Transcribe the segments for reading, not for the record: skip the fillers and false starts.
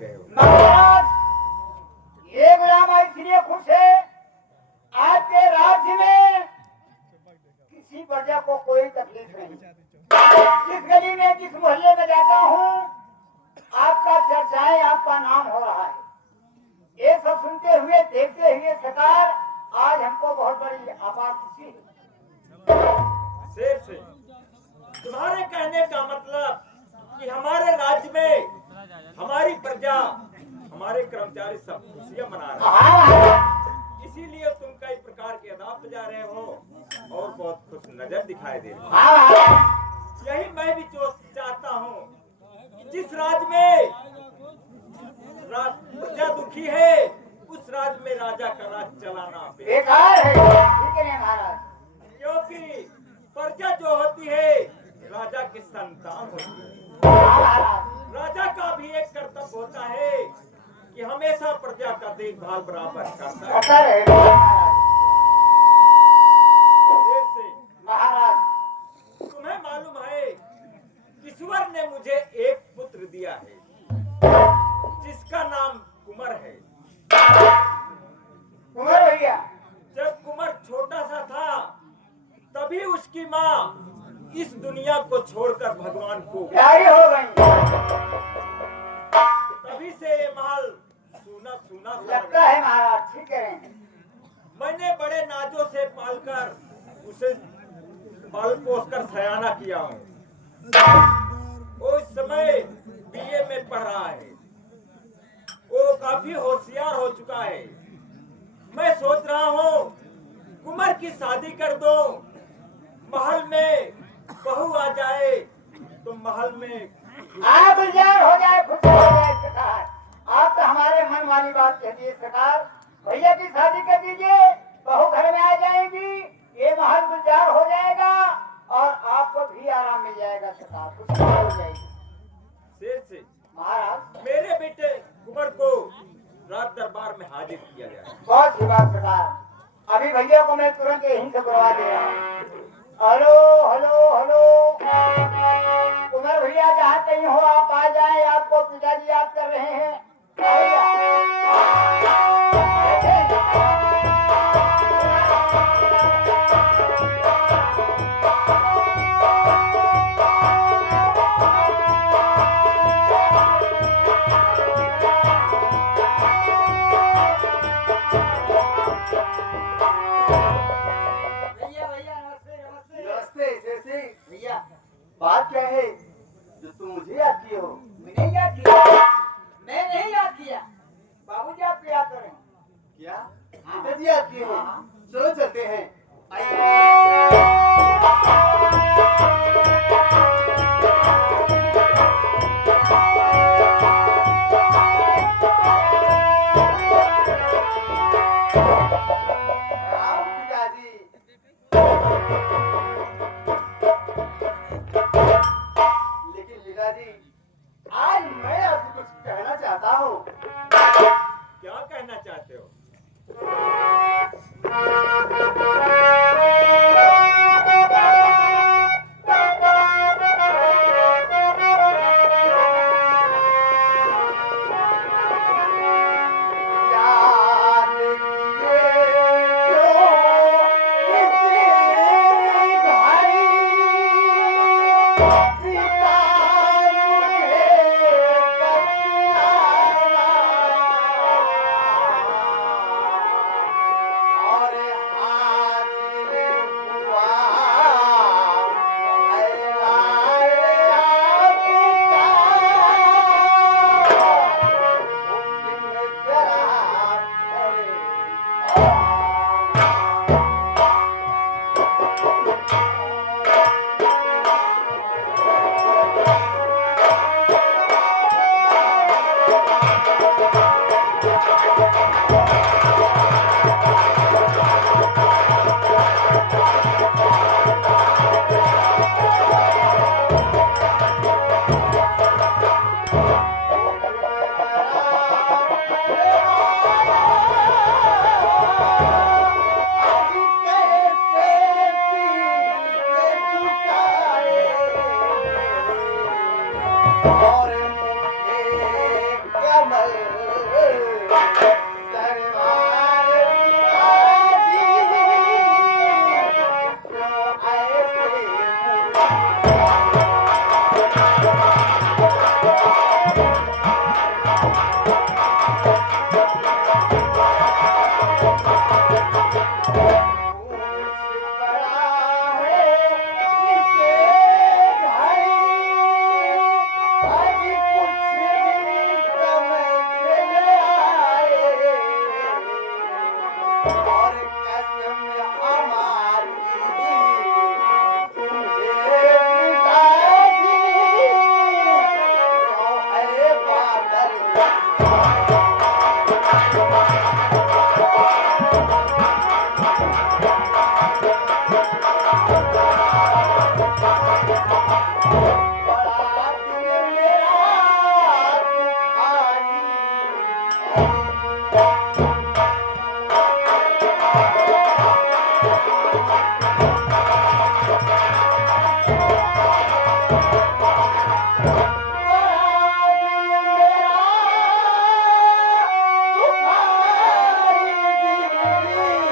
रहे हो। महाराज, ये गुलाम इसलिए खुश है, आपके राज्य में किसी प्रजा को कोई तकलीफ नहीं। जिस गली में, जिस मोहल्ले में जाता हूँ, आपका चर्चाएं, आपका नाम हो रहा है। ये सब सुनते हुए, देखते हुए सरकार, आज हमको बहुत बड़ी आपात खुशी है। शेर से तुम्हारे कहने का मतलब कि हमारे राज्य में हमारी प्रजा, हमारे कर्मचारी सब खुशियां मना रहे हैं, इसीलिए तुम कई प्रकार के अदाब बजा रहे हो और बहुत खुश नजर दिखाई दे रहे हो। यही मैं भी चाहता हूँ कि जिस राज्य में प्रजा दुखी है, उस राज्य में राजा का राज चलाना बेकार है। ठीक है महाराज, क्योंकि प्रजा जो होती है राजा की संतान होती है। राजा का भी एक कर्तव्य होता है कि हमेशा प्रजा का देखभाल बराबर करता है। महाराज, तुम्हें मालूम है ईश्वर ने मुझे एक पुत्र दिया है जिसका नाम कुंवर है। कुंवर भैया, जब कुंवर छोटा सा था तभी उसकी माँ इस दुनिया को छोड़कर भगवान को प्यारी हो गई। तभी से ये महल सूना सूना लगता है महाराज। ठीक है, मैंने बड़े नाजों से पालकर उसे पाल पोसकर सयाना किया हूँ। वो इस समय बीए में पढ़ रहा है, वो काफी होशियार हो चुका है। मैं सोच रहा हूँ कुंवर की शादी कर दो, महल में बहू आ जाए तो महल में आप गुलजार हो जाए, खुश हो जाए सरकार। आप तो हमारे मन वाली बात कह दिए सरकार। भैया की शादी कर दीजिए, बहू घर में आ जाएगी, ये महल गुलजार हो जाएगा और आपको भी आराम मिल जाएगा सरकार, खुशी हो जाएगी। शेर से महाराज, मेरे बेटे कुंवर को रात दरबार में हाजिर किया जाए। बहुत सी बात सरकार। अभी भैया को मैं तुरंत यहीं से बुलवा दे रहा हूँ। हेलो हेलो हेलो, कुंवर भैया जहाँ कहीं हो आप आ जाएं, आपको पिताजी याद कर रहे हैं। बात क्या है जो तुम मुझे याद किए हो? मैंने याद किया? मैं नहीं याद किया, बाबूजी आपको याद करें। क्या पिताजी याद किए हैं? चलो चलते हैं। पिताजी, आज मैं आपसे कुछ कहना चाहता हूँ। क्या कहना चाहते हो?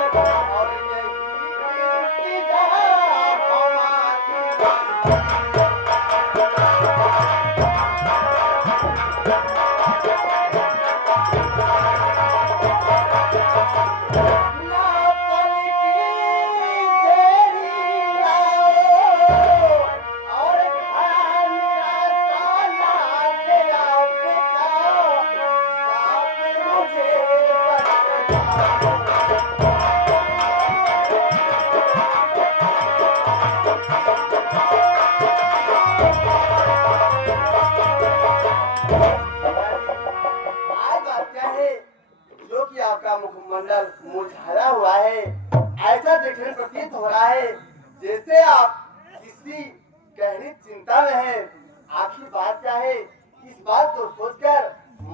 और यही विदा हमारी। ना पल की देरी आओ और खान रास्ता ना दे आओ बेटा, साथ मुझे बताओ। आज बात क्या है जो कि आपका मुखमंडल मुरझाया हुआ है, ऐसा देखने में प्रतीत हो रहा है जैसे आप किसी गहरी चिंता में हैं। आखिर बात क्या है, इस बात को सोचकर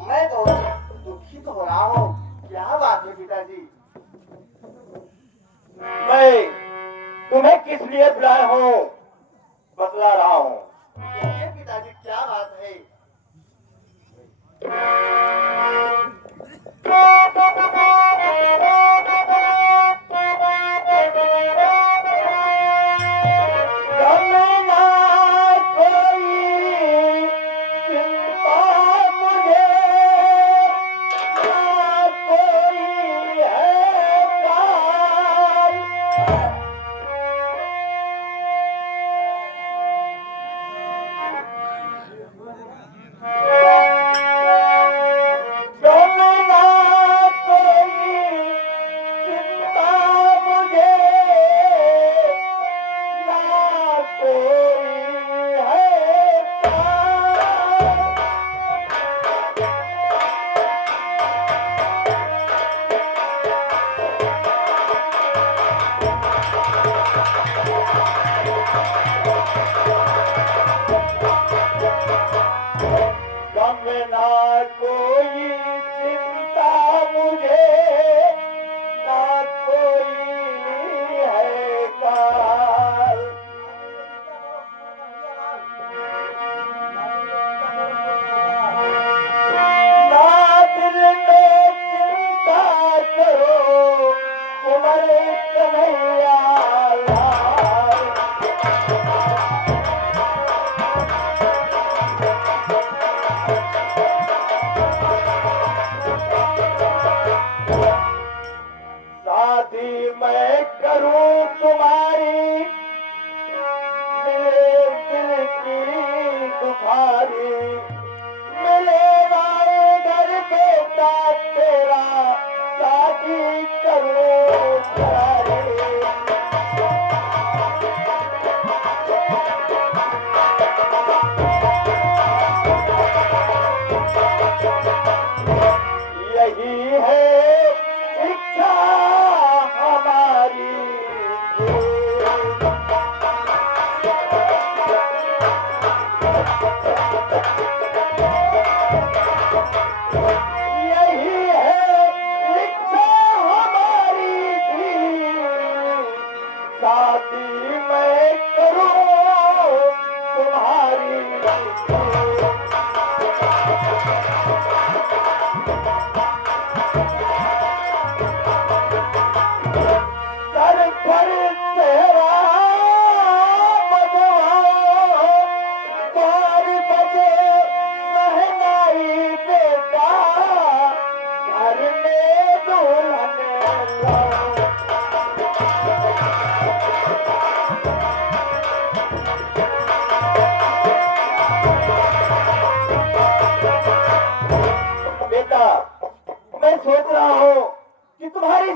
मैं बहुत दुखित हो रहा हूँ। क्या बात है पिताजी? मैं तुम्हें किस लिए बुलाया हूँ बतला रहा हूँ। कहिए पिताजी, क्या बात है?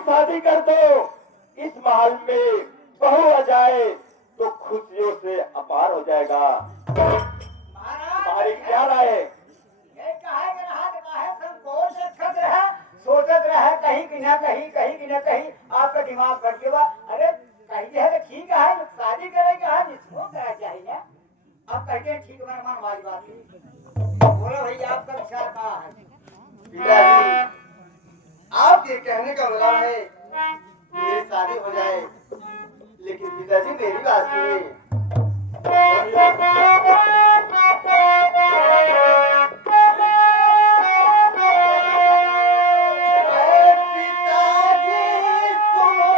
शादी कर दो, इस महल में बहू आ जाए तो खुशियों से अपार हो जाएगा। तुम्हारी क्या राय है? सोचत रहा कहीं कि ना कहीं, कहीं कि ना कहीं आपका दिमाग भटके हुआ। अरे कहीं है तो ठीक है, शादी करेंगे हम, इसको करना चाहिए ना। आप कहते हैं ठीक है, मन वाली बात नहीं। बोलो भैया, आपका विचार क्या है? पिताजी, आपके कहने का मतलब है कि मेरी शादी हो जाए, लेकिन पिताजी मेरी बात सुनिए। पिताजी सुनो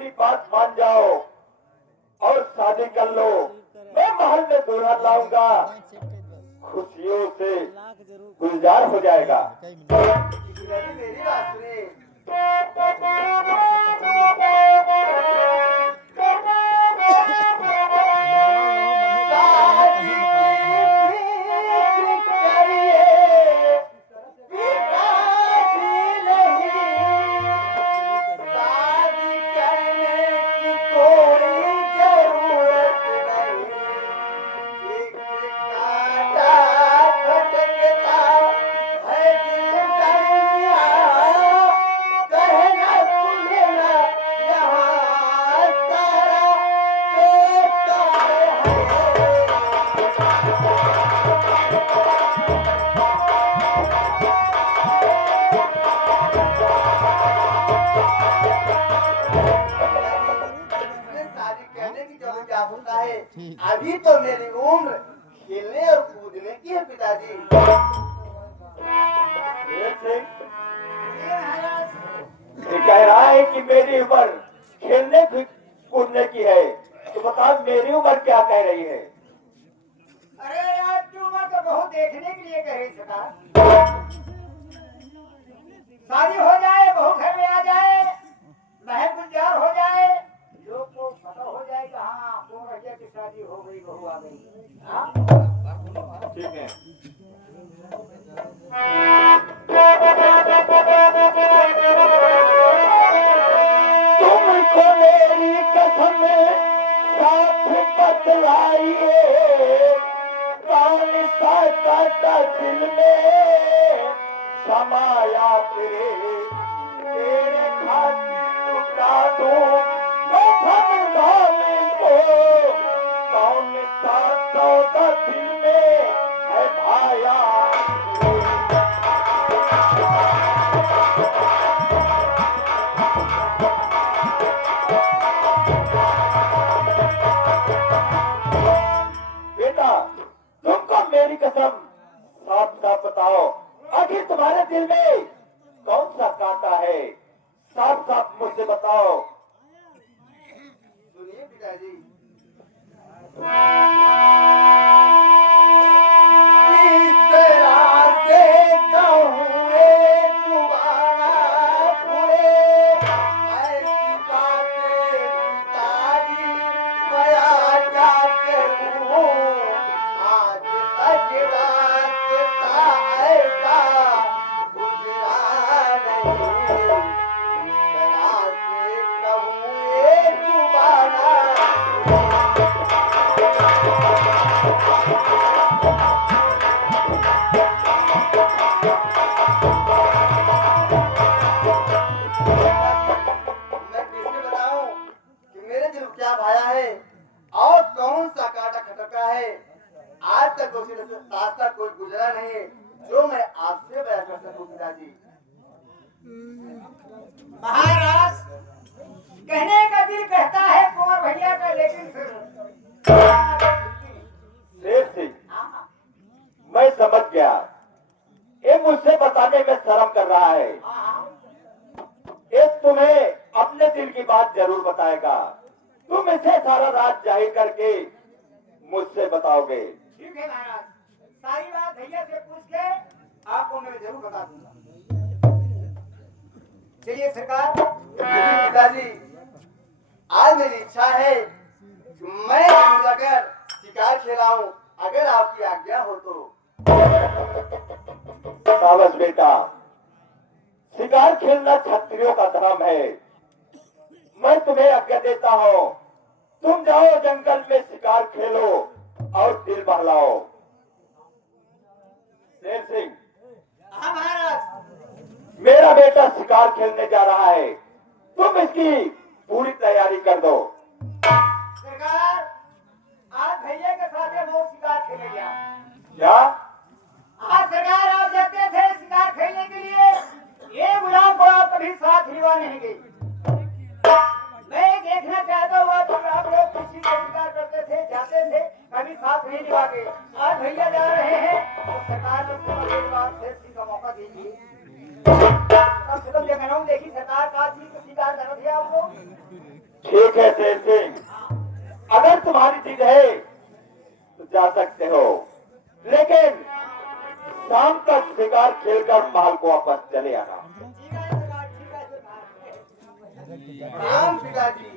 मेरी बात मान जाओ और शादी कर लो। मैं महल में दूल्हा लाऊंगा, खुशियों से गुलजार हो जाएगा। पिताजी मेरी बात सुनिए। अभी तो मेरी उम्र खेलने और कूदने की है पिताजी। ये कह रहा है कि मेरी उम्र खेलने कूदने की है, तो बता मेरी उम्र क्या कह रही है? अरे यार की उम्र तो बहुत देखने के लिए कह रही सरकार। शादी हो जाए, बहू घर में आ जाए, महल गुलजार हो जाए, लोग को पता हो जाएगा हाँ कौन भैया की शादी हो गई, बहू आ गई। हाँ ठीक है। तुमको मेरी कसम साथ बतलाइए, कौन सा काटा दिल में समाया तेरे खातिर लुटा दूं मैं समझाने को, कौन सा सौदा दिल में है भाया। बेटा तुमको मेरी कसम साफ साफ बताओ, आखिर तुम्हारे दिल में कौन सा कांटा है? साफ साफ मुझसे बताओ। सुनिए पिताजी, इस तरह से कहूँ जुबाना पूरे, ऐसी बातें पिताजी मैं क्या करूँ, आज तक रास्ता ऐसा गुजरा नहीं, इस तरह से कहूँ जुबाना। मैं कैसे बताऊं कि मेरे दिल को क्या भाया है और कौन सा कांटा खटका है। आज तक उसी रास्ता कोई गुजरा नहीं है जो मैं आपसे बयां कर सकूं पिताजी। महाराज कहने का दिल कहता है कुंवर भैया का, लेकिन शेर सिंह, मैं समझ गया, ये मुझसे बताने में शर्म कर रहा है। ये तुम्हें अपने दिल की बात जरूर बताएगा। तुम इसे सारा राज जाहिर करके मुझसे बताओगे। ठीक है महाराज, सारी बात भैया से पूछ के आपको मैं जरूर बता दूंगा। चलिए सरकार। पिताजी आज मेरी इच्छा है कि मैं जाकर शिकार खेलाऊं, अगर आपकी आज्ञा हो तो। शाबाश बेटा, शिकार खेलना क्षत्रियों का धर्म है। मैं तुम्हें आज्ञा देता हूँ, तुम जाओ जंगल में शिकार खेलो और दिल बहलाओ। शेर सिंह, हाँ महाराज। मेरा बेटा शिकार खेलने जा रहा है, तुम इसकी पूरी तैयारी कर दो। सरकार आज भैया के साथ वो शिकार खेले गया। क्या? आज सरकार आप जाते थे शिकार खेलने के लिए, ये गुलाम को आप कभी साथ लिवा नहीं गई। मैं देखना चाहता हूँ आप लोग किसी को शिकार करते थे, जाते थे, कभी साथ नहीं लिवा गए। आज भैया जा रहे हैं तो सरकार को एक बार शेर सिंह का मौका दीजिए। कम से कम देखा हूँ, देखी सरकार का शिकार कर रहे थे आप लोग। ठीक है शेर सिंह, अगर तुम्हारी जिद है तो जा सकते हो, लेकिन शाम तक शिकार खेलकर महल को वापस चले आना। ठीक है सरकार, ठीक है सरकार। राम पिताजी